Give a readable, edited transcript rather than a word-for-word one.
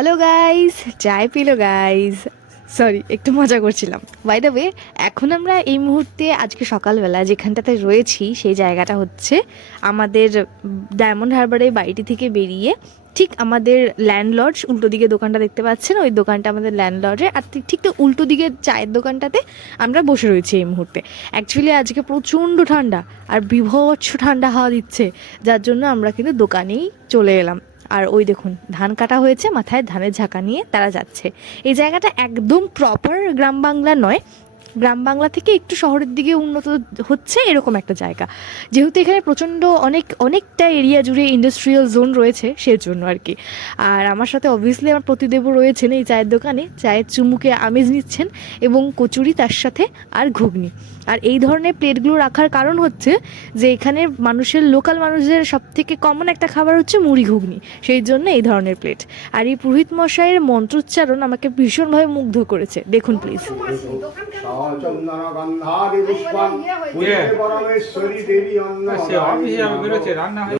Hello guys, চায় pillow guys. Sorry, একটু মজা করছিলাম। বাই দ্য ওয়ে, এখন আমরা এই মুহূর্তে আজকে সকালবেলা যেখানটাতে রয়েছি সেই জায়গাটা হচ্ছে আমাদের ডায়মন্ড হারবারের বাড়িটি থেকে বেরিয়ে ঠিক আমাদের ল্যান্ডলর্ডস উল্টো দিকে দোকানটা দেখতে পাচ্ছেন, ওই দোকানটা আমাদের ল্যান্ডলর্ডের। আর ঠিক তো উল্টো দিকে চায়ের দোকানটাতে আমরা বসে রয়েছি এই মুহূর্তে। অ্যাকচুয়ালি আজকে প্রচণ্ড ঠান্ডা আর বিভৎস ঠান্ডা হাওয়া দিচ্ছে, যার জন্য আমরা কিন্তু দোকানেই চলে এলাম। আর ওই দেখুন, ধান কাটা হয়েছে, মাথায় ধানের ঝাঁকা নিয়ে তারা যাচ্ছে। এই জায়গাটা একদম প্রপার গ্রাম বাংলা নয়, গ্রাম বাংলা থেকে একটু শহরের দিকে উন্নত হচ্ছে এরকম একটা জায়গা। যেহেতু এখানে প্রচণ্ড অনেকটা এরিয়া জুড়ে ইন্ডাস্ট্রিয়াল জোন রয়েছে, সেজন্য আর কি। আর আমার সাথে অবভিয়াসলি আমার প্রতিদেবও রয়েছেন এই চায়ের দোকানে, চায়ের চুমুকে আমেজ নিচ্ছেন এবং কচুরি তার সাথে আর ঘুগনি। আর এই ধরনের প্লেটগুলো রাখার কারণ হচ্ছে যে এখানে লোকাল মানুষদের সব থেকে কমন একটা খাবার হচ্ছে মুড়ি ঘুগনি, সেই জন্য এই ধরনের প্লেট। আর এই পুরোহিত মশাইয়ের মন্ত্রোচ্চারণ আমাকে ভীষণভাবে মুগ্ধ করেছে, দেখুন প্লিজ। সে অফিসে আমি বেরোচ্ছে রান্না